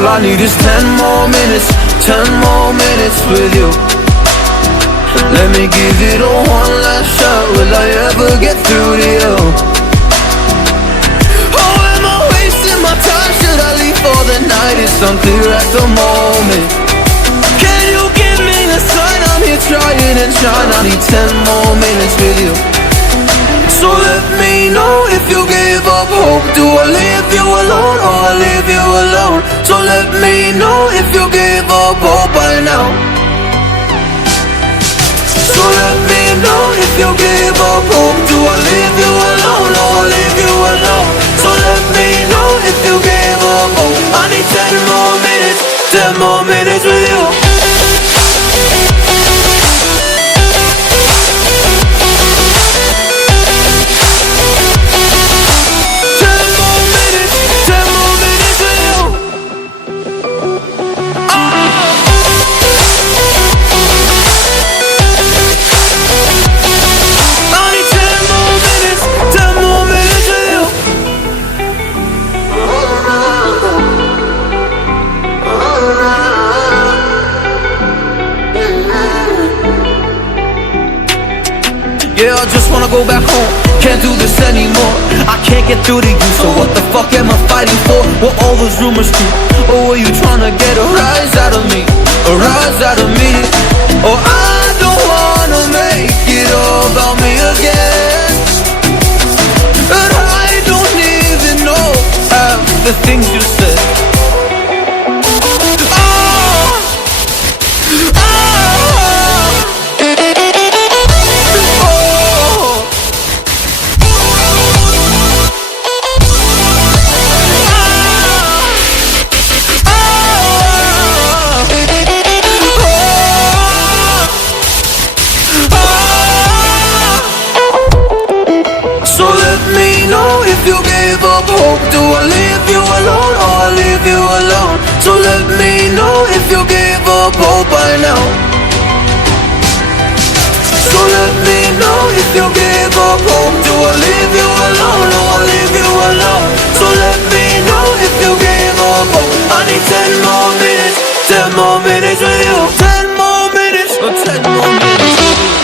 All I need is 10 more minutes, 10 more minutes with you. Let me give it a one last shot. Will I ever get through to you? Oh, am I wasting my time? Should I leave for the night? It's unclear at the moment. Can you give me a sign? I'm here trying and trying. I need 10 more minutes with you. So let me know if you gave up hope. Do I leave you alone or I leave you alone? So let me know if you gave up hope by now. So let me know if you gave up hope. Do I leave you alone or I leave you alone? So let me know if you gave up hope. I need 10 more minutes, 10 more minutes with you. Yeah, I just wanna go back home. Can't do this anymore. I can't get through to you, so what the fuck am I fighting for? What all those rumors do? Or were you trying to get a rise out of me? A rise out of me? Or I don't wanna make it all about me again. And I don't even know half the things you said. So let me know if you gave up hope. Do I leave you alone or I leave you alone? So let me know if you gave up hope by now. So let me know if you gave up hope. Do I leave you alone or I leave you alone? So let me know if you gave up hope. I need 10 more minutes, 10 more minutes with you. 10 more minutes, or 10 more minutes with you.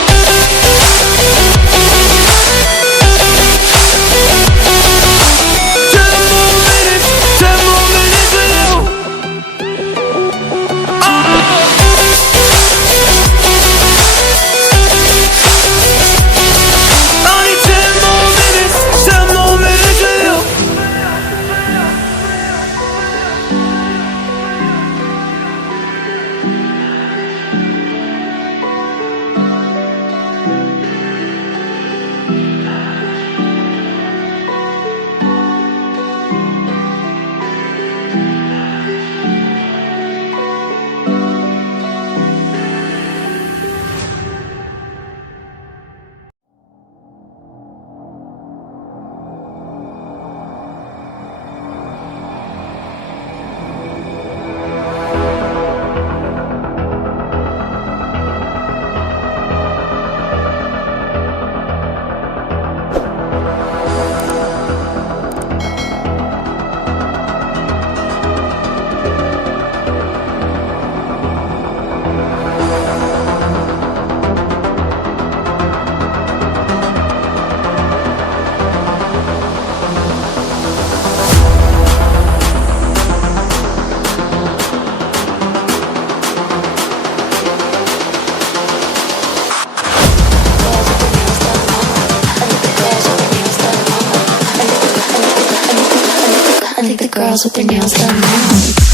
Girls with their nails done now.